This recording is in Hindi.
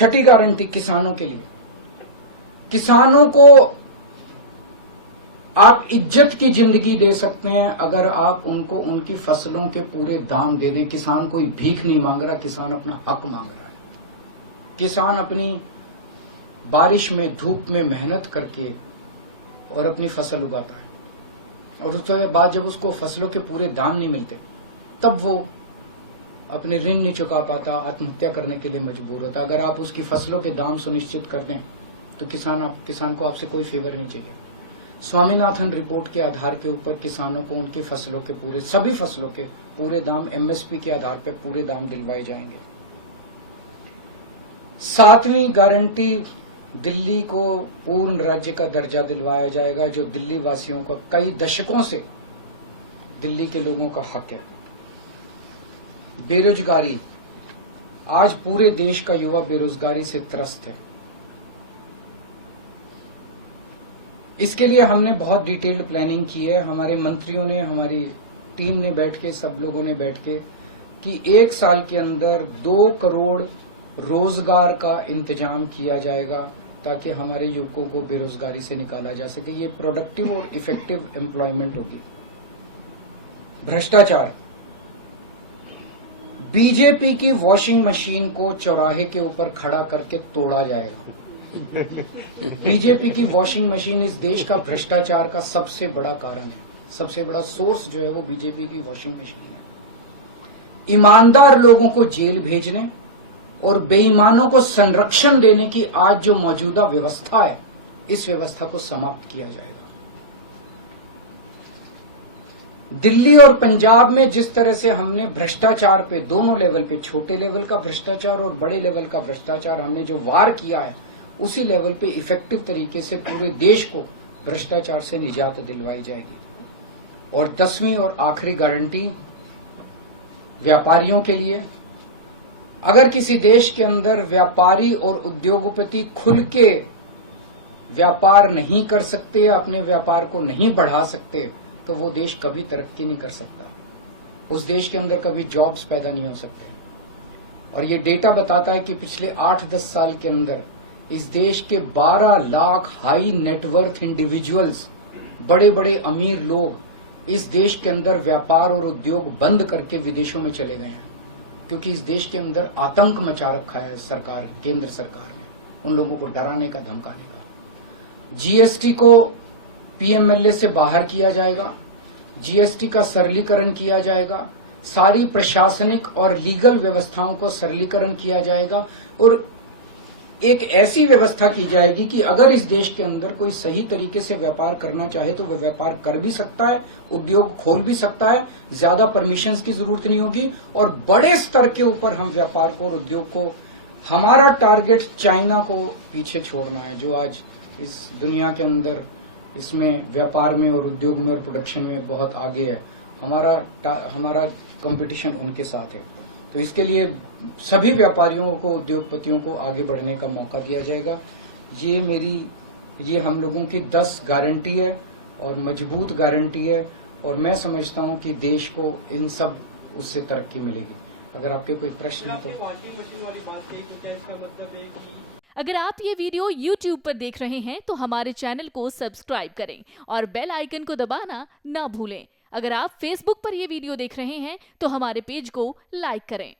छठी गारंटी किसानों के लिए। किसानों को आप इज्जत की जिंदगी दे सकते हैं अगर आप उनको उनकी फसलों के पूरे दाम दे दें। किसान कोई भीख नहीं मांग रहा, किसान अपना हक मांग रहा है। किसान अपनी बारिश में धूप में मेहनत करके और अपनी फसल उगाता है, और उसके बाद जब उसको फसलों के पूरे दाम नहीं मिलते तब वो अपने ऋण नहीं चुका पाता, आत्महत्या करने के लिए मजबूर होता। अगर आप उसकी फसलों के दाम सुनिश्चित कर दें तो किसान को आपसे कोई फेवर नहीं चाहिए। स्वामीनाथन रिपोर्ट के आधार के ऊपर किसानों को उनकी फसलों के सभी फसलों के पूरे दाम एमएसपी के आधार पर पूरे दाम दिलवाए जाएंगे। 7वीं गारंटी, दिल्ली को पूर्ण राज्य का दर्जा दिलवाया जाएगा, जो दिल्ली वासियों का कई दशकों से दिल्ली के लोगों का हक है। बेरोजगारी, आज पूरे देश का युवा बेरोजगारी से त्रस्त है। इसके लिए हमने बहुत डिटेल्ड प्लानिंग की है। हमारे मंत्रियों ने, हमारी टीम ने बैठ के, सब लोगों ने बैठ के कि 1 साल के अंदर 2 करोड़ रोजगार का इंतजाम किया जाएगा ताकि हमारे युवकों को बेरोजगारी से निकाला जा सके। ये प्रोडक्टिव और इफेक्टिव एम्प्लॉयमेंट होगी। भ्रष्टाचार, बीजेपी की वॉशिंग मशीन को चौराहे के ऊपर खड़ा करके तोड़ा जाएगा। बीजेपी की वॉशिंग मशीन इस देश का भ्रष्टाचार का सबसे बड़ा कारण है। सबसे बड़ा सोर्स जो है वो बीजेपी की वॉशिंग मशीन है। ईमानदार लोगों को जेल भेजने और बेईमानों को संरक्षण देने की आज जो मौजूदा व्यवस्था है, इस व्यवस्था को समाप्त किया जाएगा। दिल्ली और पंजाब में जिस तरह से हमने भ्रष्टाचार पे दोनों लेवल पे, छोटे लेवल का भ्रष्टाचार और बड़े लेवल का भ्रष्टाचार, हमने जो वार किया है, उसी लेवल पे इफेक्टिव तरीके से पूरे देश को भ्रष्टाचार से निजात दिलवाई जाएगी। और 10वीं और आखिरी गारंटी व्यापारियों के लिए, अगर किसी देश के अंदर व्यापारी और उद्योगपति खुल के व्यापार नहीं कर सकते, अपने व्यापार को नहीं बढ़ा सकते, तो वो देश कभी तरक्की नहीं कर सकता। उस देश के अंदर कभी जॉब्स पैदा नहीं हो सकते। और ये डेटा बताता है कि पिछले 8-10 साल के अंदर इस देश के 12 लाख हाई नेटवर्थ इंडिविजुअल्स, बड़े बड़े अमीर लोग इस देश के अंदर व्यापार और उद्योग बंद करके विदेशों में चले गए हैं, क्योंकि इस देश के अंदर आतंक मचा रखा है सरकार, केंद्र सरकार ने, उन लोगों को डराने का, धमकाने का। जीएसटी को पीएमएलए से बाहर किया जाएगा, जीएसटी का सरलीकरण किया जाएगा, सारी प्रशासनिक और लीगल व्यवस्थाओं को सरलीकरण किया जाएगा, और एक ऐसी व्यवस्था की जाएगी कि अगर इस देश के अंदर कोई सही तरीके से व्यापार करना चाहे तो वह व्यापार कर भी सकता है, उद्योग खोल भी सकता है, ज्यादा परमिशंस की जरूरत नहीं होगी, और बड़े स्तर के ऊपर हम व्यापार को और उद्योग को, हमारा टारगेट चाइना को पीछे छोड़ना है, जो आज इस दुनिया के अंदर इसमें व्यापार में और उद्योग में और प्रोडक्शन में बहुत आगे है। हमारा कंपटीशन उनके साथ है। तो इसके लिए सभी व्यापारियों को, उद्योगपतियों को आगे बढ़ने का मौका दिया जाएगा। ये हम लोगों की 10 गारंटी है और मजबूत गारंटी है, और मैं समझता हूं कि देश को इन सब उससे तरक्की मिलेगी। अगर आपके कोई प्रश्न है तो। अगर आप ये वीडियो YouTube पर देख रहे हैं तो हमारे चैनल को सब्सक्राइब करें और बेल आइकन को दबाना ना भूलें। अगर आप Facebook पर ये वीडियो देख रहे हैं तो हमारे पेज को लाइक करें।